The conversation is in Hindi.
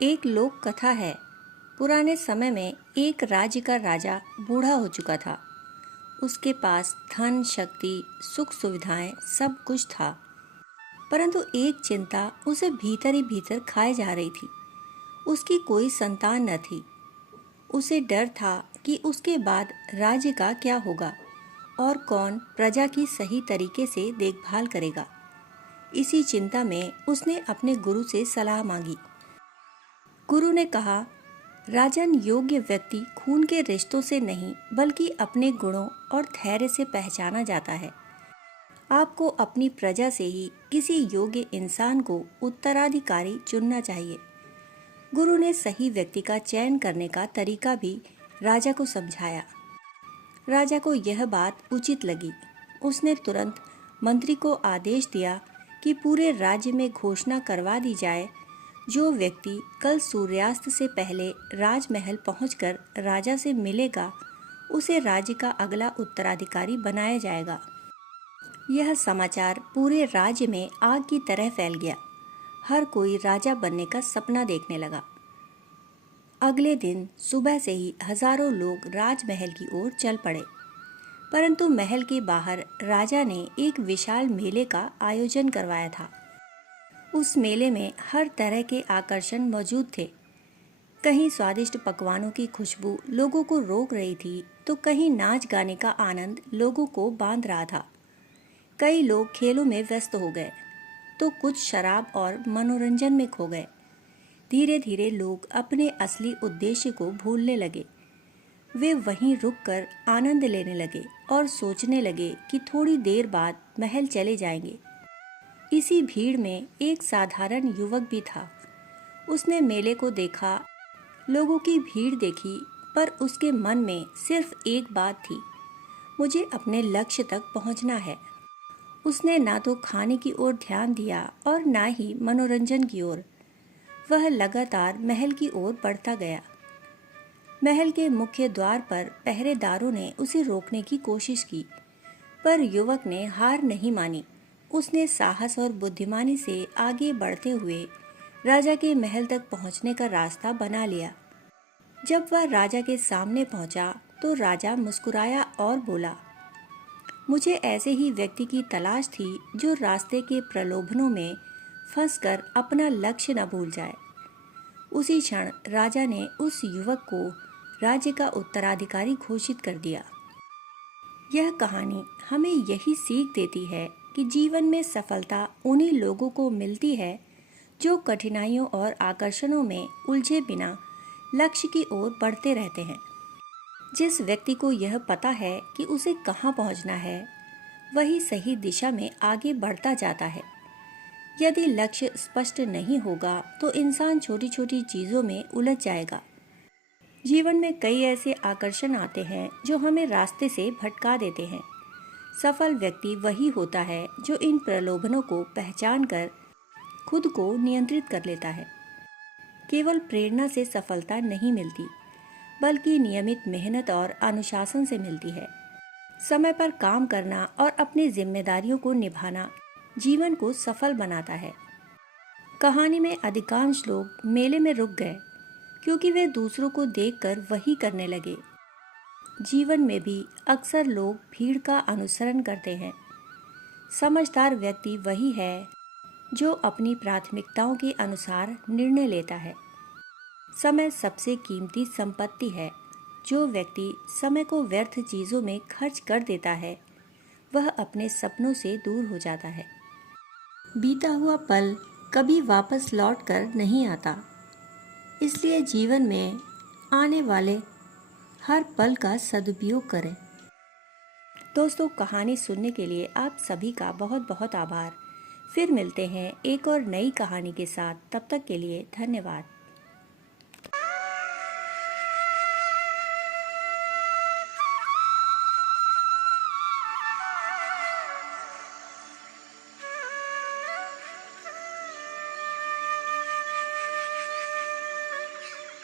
एक लोक कथा है। पुराने समय में एक राज्य का राजा बूढ़ा हो चुका था। उसके पास धन, शक्ति, सुख सुविधाएं सब कुछ था, परंतु एक चिंता उसे भीतर ही भीतर खाए जा रही थी। उसकी कोई संतान न थी। उसे डर था कि उसके बाद राज्य का क्या होगा और कौन प्रजा की सही तरीके से देखभाल करेगा। इसी चिंता में उसने अपने गुरु से सलाह मांगी। गुरु ने कहा, राजन, योग्य व्यक्ति खून के रिश्तों से नहीं बल्कि अपने गुणों और धैर्य से पहचाना जाता है। आपको अपनी प्रजा से ही किसी योग्य इंसान को उत्तराधिकारी चुनना चाहिए। गुरु ने सही व्यक्ति का चयन करने का तरीका भी राजा को समझाया। राजा को यह बात उचित लगी। उसने तुरंत मंत्री को आदेश दिया कि पूरे राज्य में घोषणा करवा दी जाए, जो व्यक्ति कल सूर्यास्त से पहले राजमहल पहुंचकर राजा से मिलेगा, उसे राज्य का अगला उत्तराधिकारी बनाया जाएगा। यह समाचार पूरे राज्य में आग की तरह फैल गया। हर कोई राजा बनने का सपना देखने लगा। अगले दिन सुबह से ही हजारों लोग राजमहल की ओर चल पड़े, परंतु महल के बाहर राजा ने एक विशाल मेले का आयोजन करवाया था। उस मेले में हर तरह के आकर्षण मौजूद थे। कहीं स्वादिष्ट पकवानों की खुशबू लोगों को रोक रही थी, तो कहीं नाच गाने का आनंद लोगों को बांध रहा था। कई लोग खेलों में व्यस्त हो गए, तो कुछ शराब और मनोरंजन में खो गए। धीरे धीरे लोग अपने असली उद्देश्य को भूलने लगे। वे वहीं रुककर आनंद लेने लगे और सोचने लगे कि थोड़ी देर बाद महल चले जाएंगे। इसी भीड़ में एक साधारण युवक भी था। उसने मेले को देखा, लोगों की भीड़ देखी, पर उसके मन में सिर्फ एक बात थी, मुझे अपने लक्ष्य तक पहुंचना है। उसने ना तो खाने की ओर ध्यान दिया और ना ही मनोरंजन की ओर। वह लगातार महल की ओर बढ़ता गया। महल के मुख्य द्वार पर पहरेदारों ने उसे रोकने की कोशिश की, पर युवक ने हार नहीं मानी। उसने साहस और बुद्धिमानी से आगे बढ़ते हुए राजा के महल तक पहुंचने का रास्ता बना लिया। जब वह राजा के सामने पहुंचा तो राजा मुस्कुराया और बोला, मुझे ऐसे ही व्यक्ति की तलाश थी जो रास्ते के प्रलोभनों में फंसकर अपना लक्ष्य न भूल जाए। उसी क्षण राजा ने उस युवक को राज्य का उत्तराधिकारी घोषित कर दिया। यह कहानी हमें यही सीख देती है कि जीवन में सफलता उन्हीं लोगों को मिलती है जो कठिनाइयों और आकर्षणों में उलझे बिना लक्ष्य की ओर बढ़ते रहते हैं। जिस व्यक्ति को यह पता है कि उसे कहाँ पहुँचना है, वही सही दिशा में आगे बढ़ता जाता है। यदि लक्ष्य स्पष्ट नहीं होगा तो इंसान छोटी छोटी चीज़ों में उलझ जाएगा। जीवन में कई ऐसे आकर्षण आते हैं जो हमें रास्ते से भटका देते हैं। सफल व्यक्ति वही होता है जो इन प्रलोभनों को पहचान कर खुद को नियंत्रित कर लेता है। केवल प्रेरणा से सफलता नहीं मिलती, बल्कि नियमित मेहनत और अनुशासन से मिलती है। समय पर काम करना और अपनी जिम्मेदारियों को निभाना जीवन को सफल बनाता है। कहानी में अधिकांश लोग मेले में रुक गए क्योंकि वे दूसरों को देखकर वही करने लगे। जीवन में भी अक्सर लोग भीड़ का अनुसरण करते हैं। समझदार व्यक्ति वही है जो अपनी प्राथमिकताओं के अनुसार निर्णय लेता है। समय सबसे कीमती संपत्ति है। जो व्यक्ति समय को व्यर्थ चीज़ों में खर्च कर देता है, वह अपने सपनों से दूर हो जाता है। बीता हुआ पल कभी वापस लौट कर नहीं आता, इसलिए जीवन में आने वाले हर पल का सदुपयोग करें। दोस्तों, कहानी सुनने के लिए आप सभी का बहुत बहुत आभार। फिर मिलते हैं एक और नई कहानी के साथ। तब तक के लिए धन्यवाद।